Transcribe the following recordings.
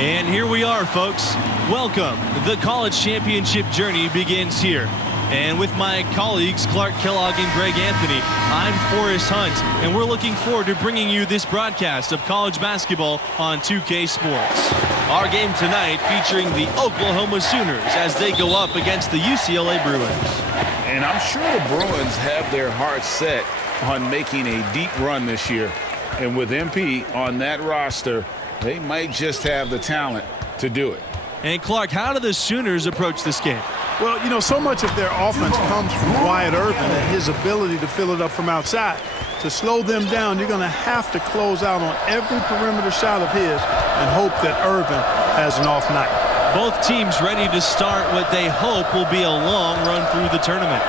And here we are, folks. Welcome. The college championship journey begins here. And with my colleagues, Clark Kellogg and Greg Anthony, I'm Forrest Hunt, and we're looking forward to bringing you this broadcast of college basketball on 2K Sports. Our game tonight featuring the Oklahoma Sooners as they go up against the UCLA Bruins. And I'm sure the Bruins have their hearts set on making a deep run this year. And with MP on that roster, they might just have the talent to do it. And Clark, how do the Sooners approach this game? Well, you know, so much of their offense comes from Wyatt Irvin and his ability to fill it up from outside. To slow them down, you're going to have to close out on every perimeter shot of his and hope that Irvin has an off night. Both teams ready to start what they hope will be a long run through the tournament.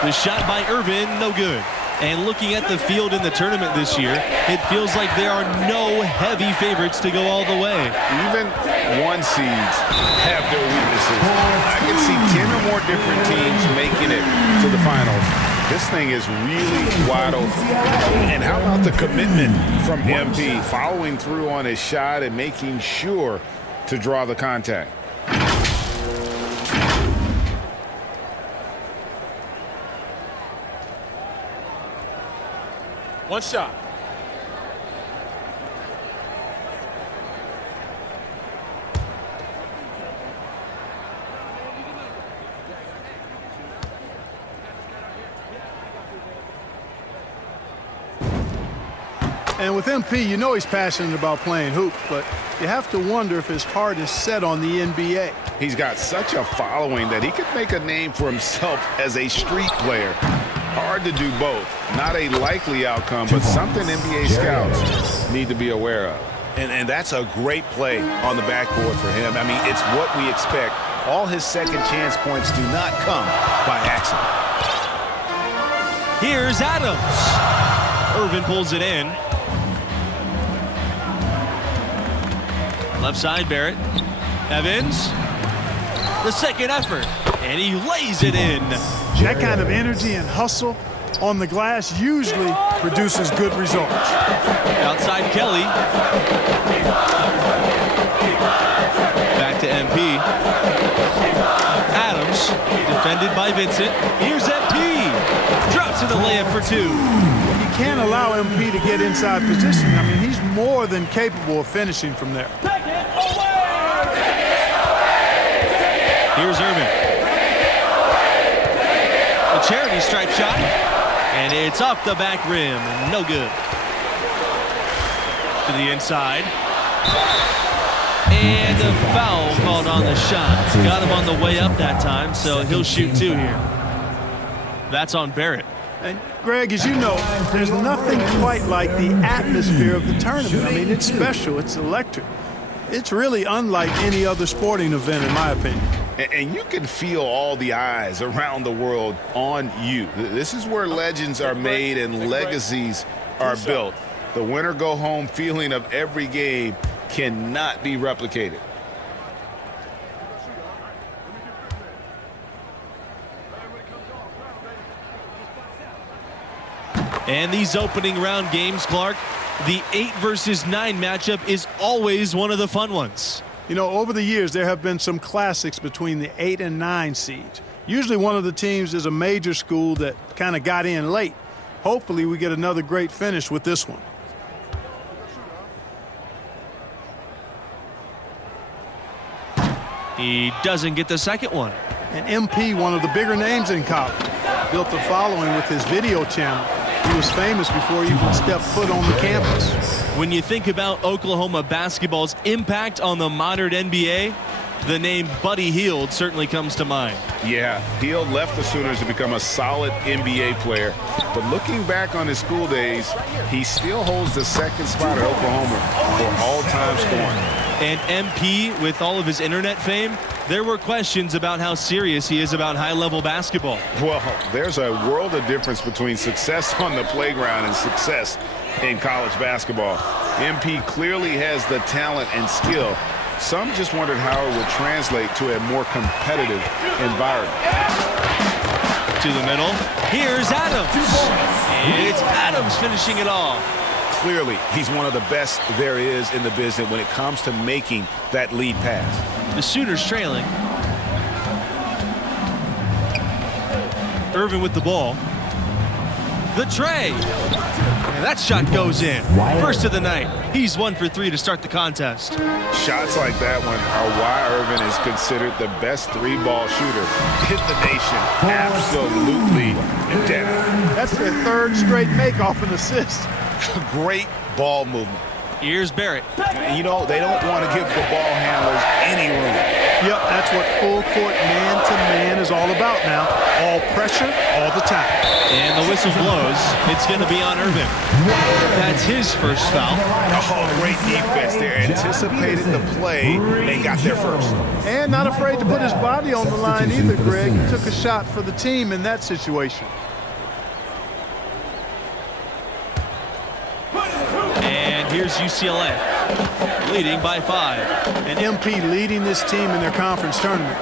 The shot by Irvin, no good. And looking at the field in the tournament this year, it feels like there are no heavy favorites to go all the way. Even one seeds have their weaknesses. I can see 10 or more different teams making it to the finals. This thing is really wide open. And how about the commitment from MP following through on his shot and making sure to draw the contact? One shot. And with MP, you know he's passionate about playing hoops, but you have to wonder if his heart is set on the NBA. He's got such a following that he could make a name for himself as a street player. Hard to do both. Not a likely outcome, but something NBA scouts need to be aware of. And that's a great play on the backboard for him. I mean, it's what we expect. All his second chance points do not come by accident. Here's Adams. Irvin pulls it in. Left side, Barrett. Evans. The second effort. And he lays it in. That kind of energy and hustle on the glass usually produces good results. Outside Kelly. Back to MP. Adams, defended by Vincent. Here's MP. Drops in the layup for two. You can't allow MP to get inside position. I mean, he's more than capable of finishing from there. Here's Irvin. A charity stripe shot. And it's off the back rim. No good. To the inside. And a foul called on the shot. Got him on the way up that time, so he'll shoot two here. That's on Barrett. And Greg, as you know, there's nothing quite like the atmosphere of the tournament. I mean, it's special. It's electric. It's really unlike any other sporting event, in my opinion. And you can feel all the eyes around the world on you. This is where legends are made and legacies are built. The winner-go-home feeling of every game cannot be replicated. And these opening round games, Clark, the 8 versus 9 matchup is always one of the fun ones. You know, over the years, there have been some classics between the 8 and 9 seeds. Usually one of the teams is a major school that kind of got in late. Hopefully we get another great finish with this one. He doesn't get the second one. And MP, one of the bigger names in college, built a following with his video channel. He was famous before he even stepped foot on the campus. When you think about Oklahoma basketball's impact on the modern NBA, the name Buddy Hield certainly comes to mind. Yeah, Hield left the Sooners to become a solid NBA player. But looking back on his school days, he still holds the second spot at Oklahoma for all-time scoring. And MP, with all of his internet fame, there were questions about how serious he is about high-level basketball. Well, there's a world of difference between success on the playground and success in college basketball. MP clearly has the talent and skill. Some just wondered how it would translate to a more competitive environment. To the middle. Here's Adams. And it's Adams finishing it off. clearly, he's one of the best there is in the business when it comes to making that lead pass. The Sooners trailing. Irvin with the ball. The tray. And that shot goes in. First of the night. He's 1 for 3 to start the contest. Shots like that one are why Irvin is considered the best three-ball shooter in the nation. Absolutely dead. That's their third straight make off an assist. Great ball movement. Here's Barrett. You know, they don't want to give the ball handlers any room. Yep, that's what full court man-to-man is all about now. All pressure, all the time. And the whistle blows. It's going to be on Irvin. That's his first foul. Oh, great defense there. Anticipated the play and got there first. And not afraid to put his body on the line either, Greg. He took a shot for the team in that situation. And here's UCLA, leading by 5. And MP leading this team in their conference tournament.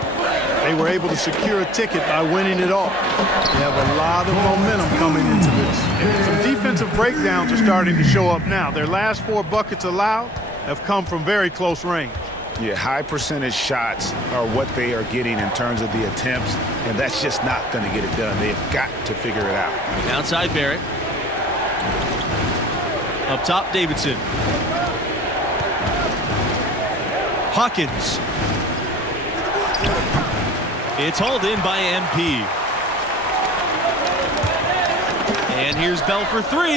They were able to secure a ticket by winning it all. They have a lot of momentum coming into this. Some defensive breakdowns are starting to show up now. Their last 4 buckets allowed have come from very close range. Yeah, high percentage shots are what they are getting in terms of the attempts, and that's just not going to get it done. They've got to figure it out. Outside Barrett. Up top, Davidson. Hawkins. It's hauled in by MP. And here's Bell for 3.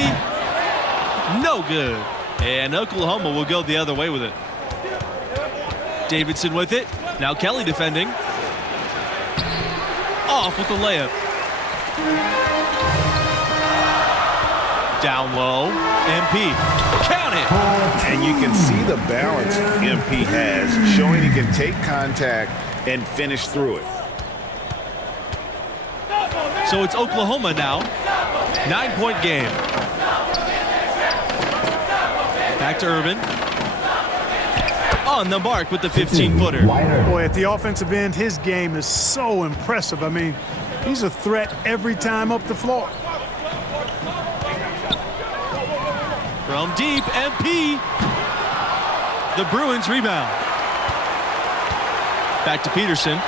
No good. And Oklahoma will go the other way with it. Davidson with it. Now Kelly defending. Off with the layup. Down low. MP. Count it. And you can see the balance MP has, showing he can take contact and finish through it. So it's Oklahoma now. 9-point game. Back to Irvin. On the mark with the 15-footer. Boy, at the offensive end, his game is so impressive. I mean, he's a threat every time up the floor. From deep, MP. The Bruins rebound. Back to Peterson.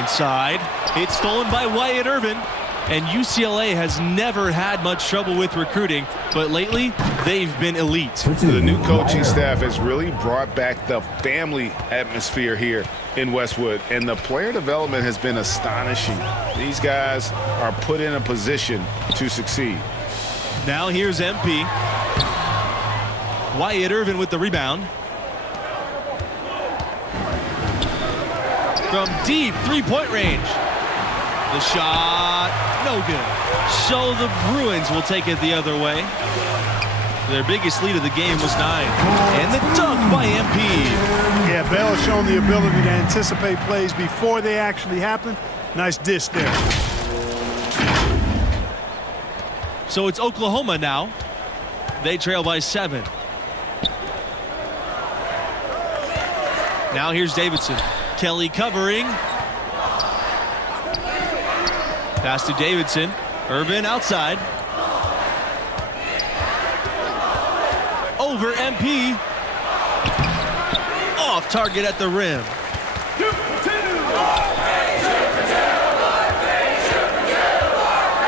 Inside. It's stolen by Wyatt Irvin. And UCLA has never had much trouble with recruiting, but lately they've been elite. The new coaching staff has really brought back the family atmosphere here in Westwood, and the player development has been astonishing. These guys are put in a position to succeed. Now here's MP. Wyatt Irvin with the rebound. From deep, 3-point range. The shot, no good. So the Bruins will take it the other way. Their biggest lead of the game was 9. And the dunk by MP. Yeah, Bell has shown the ability to anticipate plays before they actually happen. Nice dish there. So it's Oklahoma now. They trail by 7. Now here's Davidson. Kelly covering. Pass to Davidson. Irvin outside. Over MP. Off target at the rim.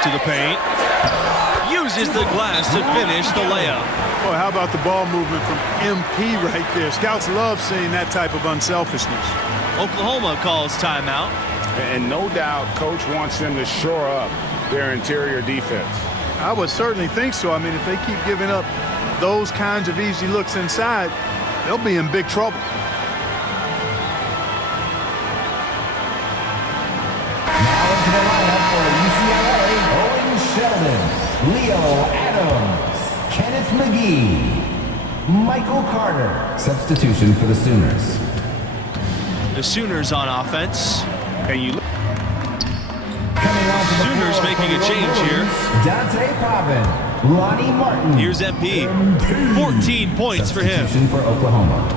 To the paint. Uses the glass to finish the layup. Boy, how about the ball movement from MP right there? Scouts love seeing that type of unselfishness. Oklahoma calls timeout. And no doubt, Coach wants them to shore up their interior defense. I would certainly think so. I mean, if they keep giving up those kinds of easy looks inside, they'll be in big trouble. Now into the lineup for UCLA, Owen Sheldon, Leo Adams, Kenneth McGee, Michael Carter. Substitution for the Sooners. The Sooners on offense. And you look. Sooners making a change here. Dante Pavin, Lonnie Martin. Here's MP. 14 points for him. Substitution for Oklahoma.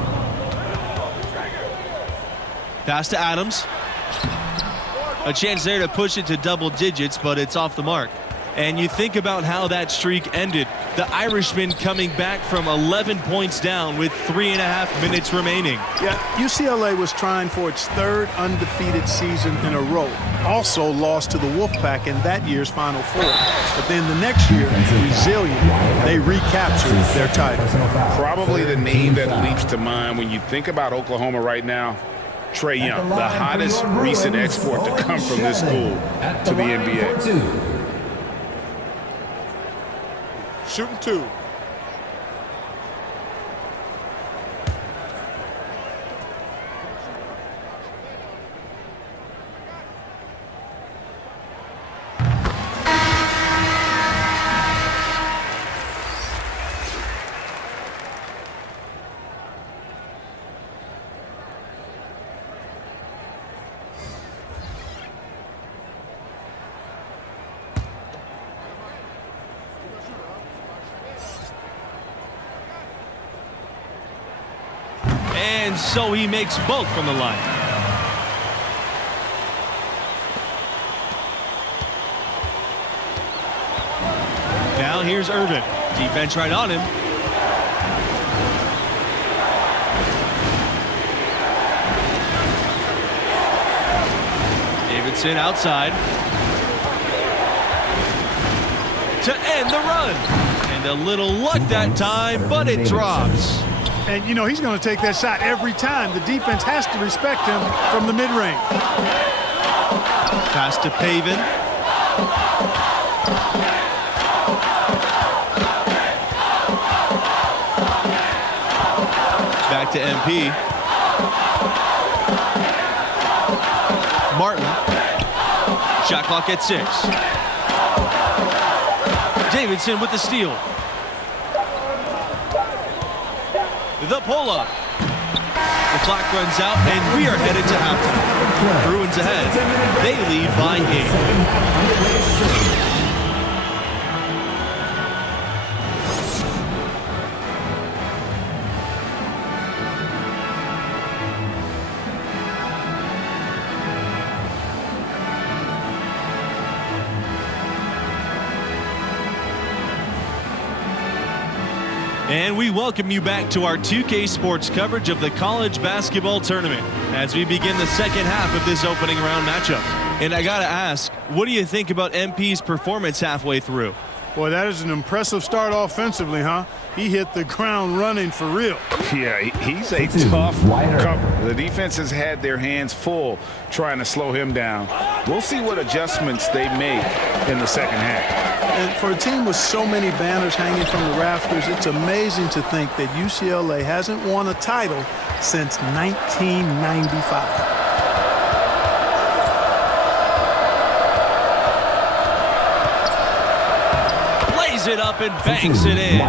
Pass to Adams. A chance there to push it to double digits, but it's off the mark. And you think about how that streak ended. The Irishman coming back from 11 points down with 3.5 minutes remaining. Yeah, UCLA was trying for its third undefeated season in a row. Also lost to the Wolfpack in that year's Final Four. But then the next year, resilient, they recaptured their title. Probably the name that leaps to mind when you think about Oklahoma right now, Trae Young, the hottest recent export to come from this school to the NBA. Shooting two. And so he makes both from the line. Now here's Irvin. Defense right on him. Davidson outside. To end the run. And a little luck that time, but it drops. And, you know, he's going to take that shot every time. The defense has to respect him from the mid-range. Pass to Pavin. Back to MP. Martin. Shot clock at 6. Davidson with the steal. The pull-up. The clock runs out, and we are headed to halftime. Bruins ahead. They lead by 8. And we welcome you back to our 2K Sports coverage of the college basketball tournament as we begin the second half of this opening round matchup. And I got to ask, what do you think about MP's performance halfway through? Boy, that is an impressive start offensively, huh? He hit the ground running for real. Yeah, he's a tough cover. The defense has had their hands full trying to slow him down. We'll see what adjustments they make in the second half. And for a team with so many banners hanging from the rafters, it's amazing to think that UCLA hasn't won a title since 1995. It up and banks it in.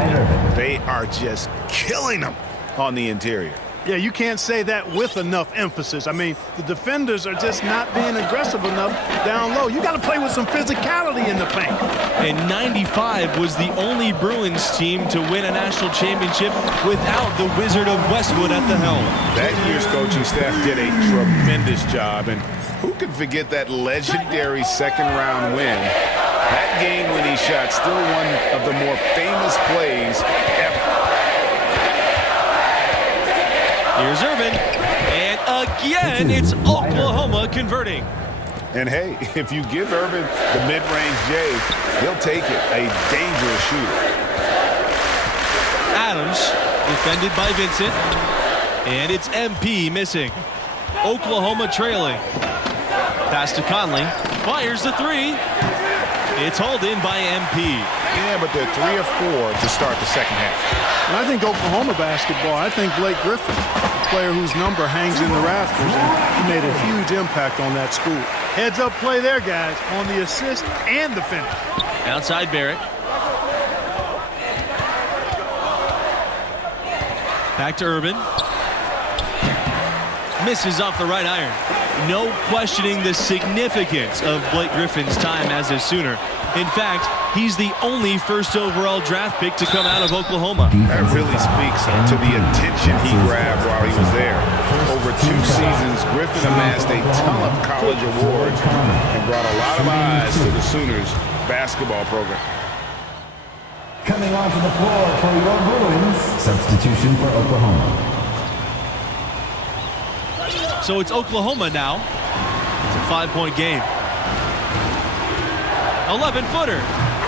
They are just killing them on the interior. Yeah, you can't say that with enough emphasis. I mean, the defenders are just not being aggressive enough down low. You got to play with some physicality in the paint. And 95 was the only Bruins team to win a national championship without the Wizard of Westwood at the helm. That year's coaching staff did a tremendous job, and who could forget that legendary second-round win? That game when he shot, still one of the more famous plays ever. Here's Irvin, and again it's Oklahoma converting. And hey, if you give Irvin the mid-range J, he'll take it. A dangerous shooter. Adams defended by Vincent, and it's MP missing. Oklahoma trailing. Pass to Conley, fires the three. It's hauled in by MP. Yeah, but they're 3 of 4 to start the second half. And I think Oklahoma basketball, I think Blake Griffin, a player whose number hangs in the rafters, and he made a huge impact on that school. Heads-up play there, guys, on the assist and the finish. Outside Barrett. Back to Irvin. Misses off the right iron. No questioning the significance of Blake Griffin's time as a Sooner. In fact, he's the only first overall draft pick to come out of Oklahoma. That really speaks to the attention he grabbed while he was there. Over 2 seasons, Griffin amassed a ton of college awards and brought a lot of eyes to the Sooners basketball program. Coming onto the floor for your Bruins, substitution for Oklahoma. So it's Oklahoma now. It's a 5-point game. 11-footer.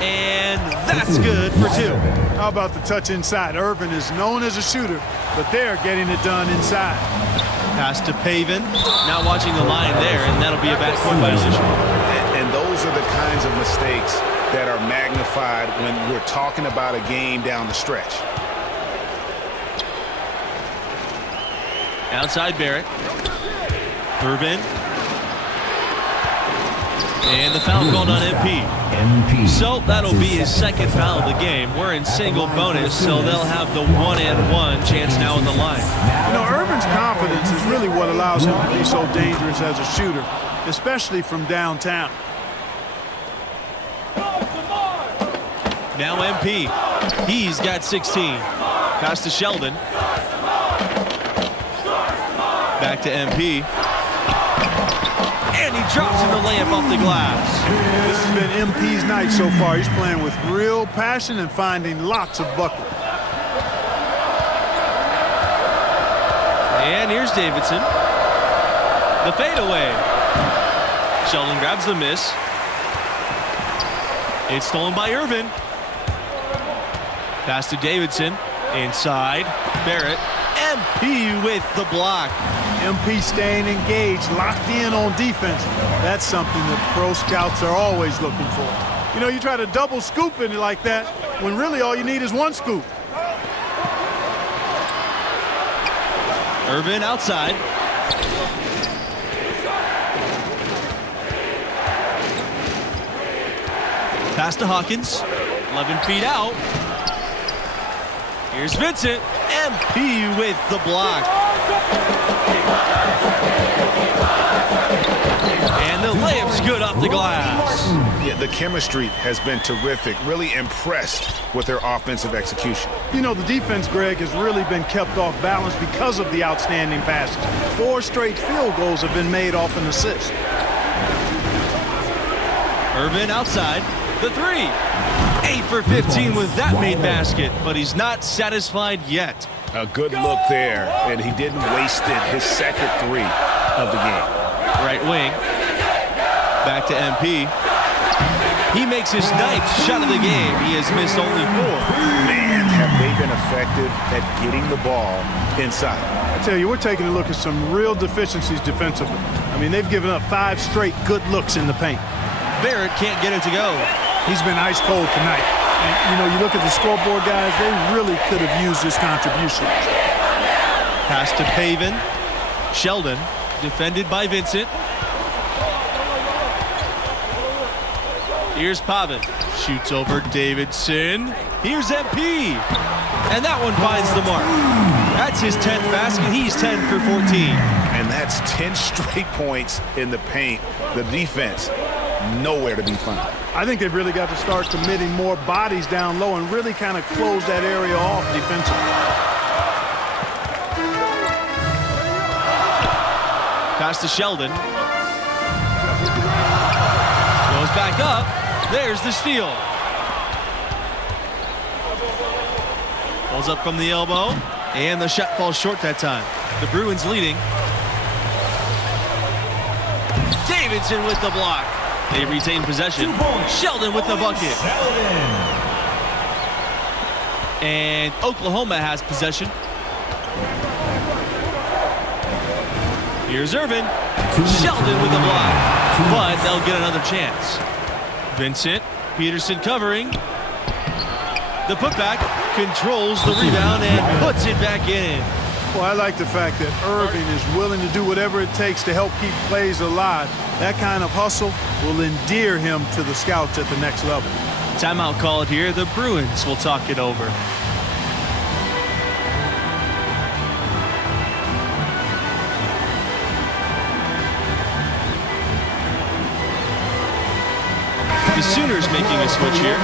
And that's good for 2. How about the touch inside? Irvin is known as a shooter, but they're getting it done inside. Pass to Pavin. Now watching the line there, and that'll be a backcourt violation. And those are the kinds of mistakes that are magnified when we're talking about a game down the stretch. Outside Barrett. Irvin. And the foul called on MP. So that'll be his second foul of the game. We're in single bonus, so they'll have the 1-and-1 chance now in the line. You know, Irvin's confidence is really what allows him to be so dangerous as a shooter, especially from downtown. Now MP. He's got 16. Pass to Sheldon. Back to MP. And he drops in the layup off the glass. This has been MP's night so far. He's playing with real passion and finding lots of buckets. And here's Davidson. The fadeaway. Sheldon grabs the miss. It's stolen by Irvin. Pass to Davidson. Inside. Barrett. MP with the block. MP staying engaged, locked in on defense. That's something that pro scouts are always looking for. You know, you try to double scoop it like that when really all you need is one scoop. Irvin outside. Pass to Hawkins. 11 feet out. Here's Vincent. MP with the block. And the layup's good off the glass. Yeah, the chemistry has been terrific. Really impressed with their offensive execution. You know, the defense, Greg, has really been kept off balance because of the outstanding passes. 4 straight field goals have been made off an assist. Irvin outside. The 3. 8 for 15 with that made basket, but he's not satisfied yet. A good look there, and he didn't waste it. His second 3 of the game. Right wing. Back to MP. He makes his 9th shot of the game. He has missed only 4. Man, have they been effective at getting the ball inside. I tell you, we're taking a look at some real deficiencies defensively. I mean, they've given up 5 straight good looks in the paint. Barrett can't get it to go. He's been ice cold tonight. And, you know, you look at the scoreboard, guys, they really could have used his contribution. Pass to Pavin. Sheldon, defended by Vincent. Here's Pavin. Shoots over Davidson. Here's MP. And that one finds the mark. That's his 10th basket. He's 10 for 14. And that's 10 straight points in the paint. The defense, nowhere to be found. I think they've really got to start committing more bodies down low and really kind of close that area off defensively. Pass to Sheldon. Goes back up. There's the steal. Pulls up from the elbow. And the shot falls short that time. The Bruins leading. Davidson with the block. They retain possession. Sheldon with the bucket. And Oklahoma has possession. Here's Irvin. Sheldon with the block. But they'll get another chance. Vincent. Peterson covering. The putback. Controls the rebound and puts it back in. Well, I like the fact that Irving is willing to do whatever it takes to help keep plays alive. That kind of hustle will endear him to the scouts at the next level. Timeout called here. The Bruins will talk it over. The Sooners making a switch here.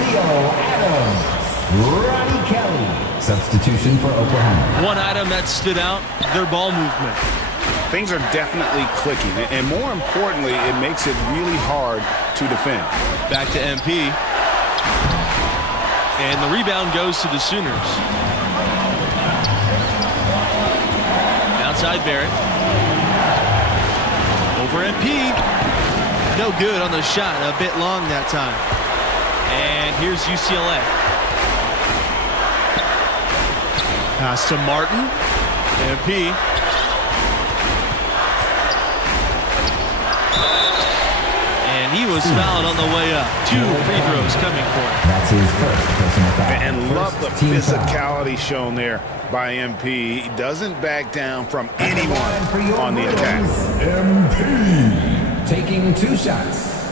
Leo Adams. Ronnie Kelly. Substitution for Oklahoma. One item that stood out, their ball movement. things are definitely clicking. And more importantly, it makes it really hard to defend. Back to MP. And the rebound goes to the Sooners. Outside Barrett. Over MP. No good on the shot. A bit long that time. And here's UCLA. Pass to Martin. MP. And he was fouled on the way up. 2 free throws coming for him. That's his first personal foul. And love the First team foul. physicality shown there by MP. He doesn't back down from anyone on the attack. MP taking 2 shots.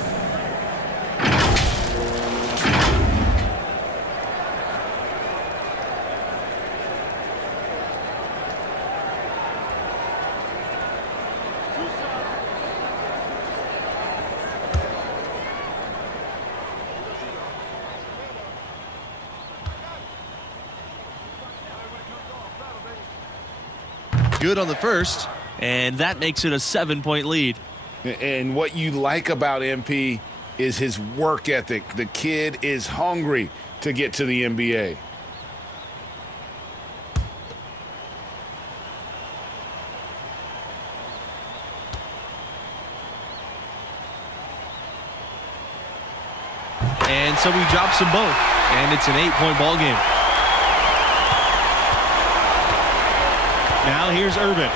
Good on the first, and that makes it a 7-point lead. And what you like about MP is his work ethic. The kid is hungry to get to the NBA. And so he drops them both, and it's an 8-point ball game. Now here's Urban.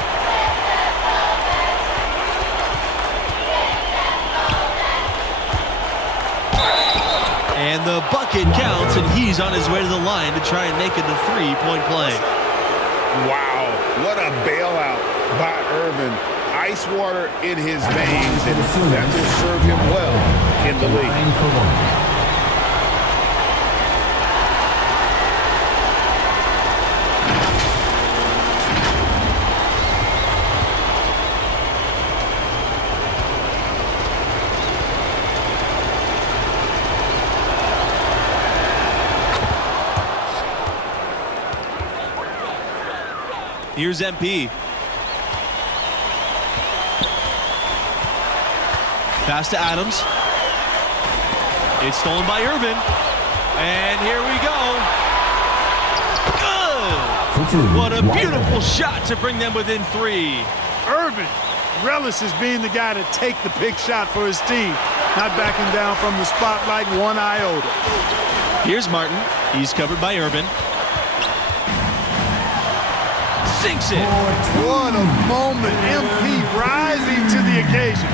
And the bucket counts, and he's on his way to the line to try and make it a 3-point play. Wow, what a bailout by Urban. Ice water in his veins, and that will serve him well in the league. 9 for 1. Here's MP. Pass to Adams. It's stolen by Urban. And here we go. Good! What a beautiful shot to bring them within 3. Urban relishes being the guy to take the big shot for his team, not backing down from the spotlight 1 iota. Here's Martin. He's covered by Urban. Sinks it. What a moment. MP rising to the occasion,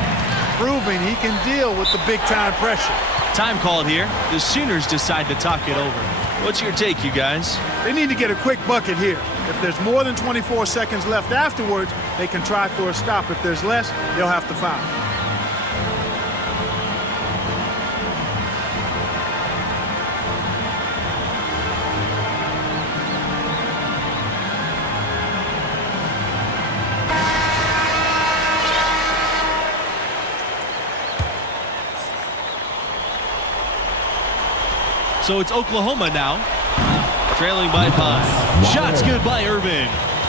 proving he can deal with the big-time pressure. Time called here. The Sooners decide to talk it over. What's your take, you guys? They need to get a quick bucket here. If there's more than 24 seconds left afterwards, they can try for a stop. If there's less, they'll have to foul. So it's Oklahoma now, trailing by 5. Shots good by Urban.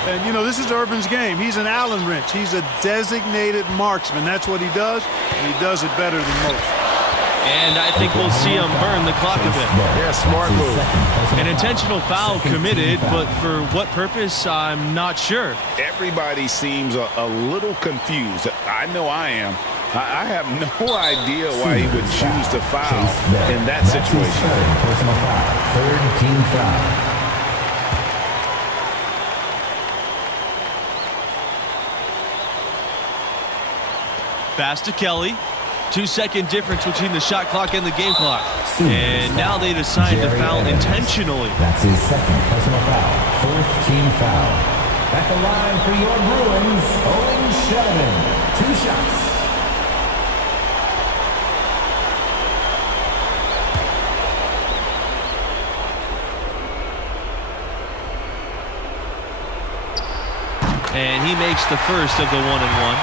And, you know, this is Urban's game. He's an Allen wrench. He's a designated marksman. That's what he does, and he does it better than most. And I think we'll see him burn the clock a bit. Yeah, smart move. An intentional foul committed, but for what purpose, I'm not sure. Everybody seems a little confused. I know I am. I have no idea why he would choose to foul in that situation. Personal foul. 3rd team foul. Pass to Kelly. 2-second difference between the shot clock and the game clock. And now they decide to foul intentionally. That's his 2nd personal foul. 4th team foul. At the line for your Bruins, Owen Sheldon. 2 shots. And he makes the first of the 1-and-1.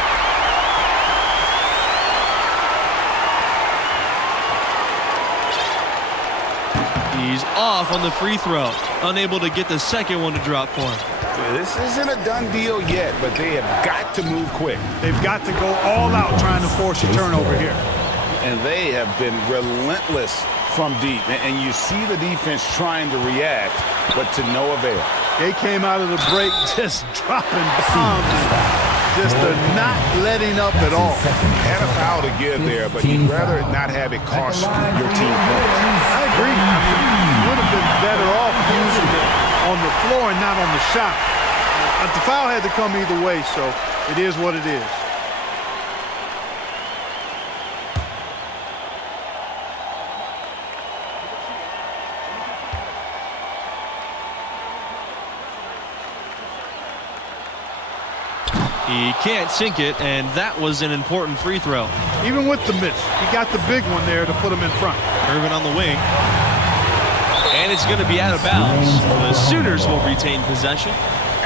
He's off on the free throw. Unable to get the second one to drop for him. This isn't a done deal yet, but they have got to move quick. They've got to go all out trying to force a turnover here. And they have been relentless from deep. And you see the defense trying to react, but to no avail. They came out of the break just dropping bombs. Just they're not letting up at all. Had a foul to give there, but you'd rather not have it cost your team points. I agree. I mean, you would have been better off using it on the floor and not on the shot. But the foul had to come either way, so it is what it is. He can't sink it, and that was an important free throw. Even with the miss, he got the big one there to put him in front. Irvin on the wing. And it's going to be out of bounds. The Sooners will retain possession.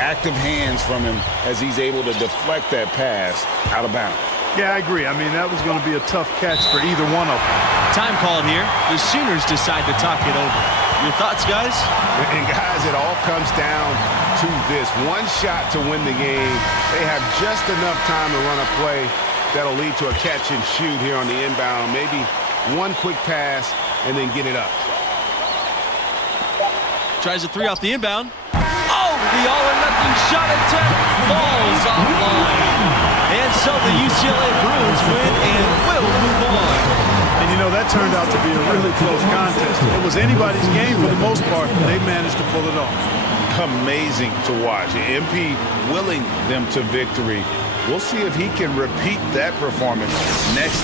Active hands from him as he's able to deflect that pass out of bounds. Yeah, I agree. I mean, that was going to be a tough catch for either one of them. Time called here. The Sooners decide to talk it over. Your thoughts, guys? And guys, it all comes down to this. One shot to win the game. They have just enough time to run a play that'll lead to a catch and shoot here on the inbound. Maybe one quick pass and then get it up. Tries a three off the inbound. Oh, the all-or-nothing shot attempt falls offline. And so the UCLA Bruins win and will move on. And, you know, that turned out to be a really close contest. It was anybody's game for the most part, and they managed to pull it off. Amazing to watch. MP willing them to victory. We'll see if he can repeat that performance next time.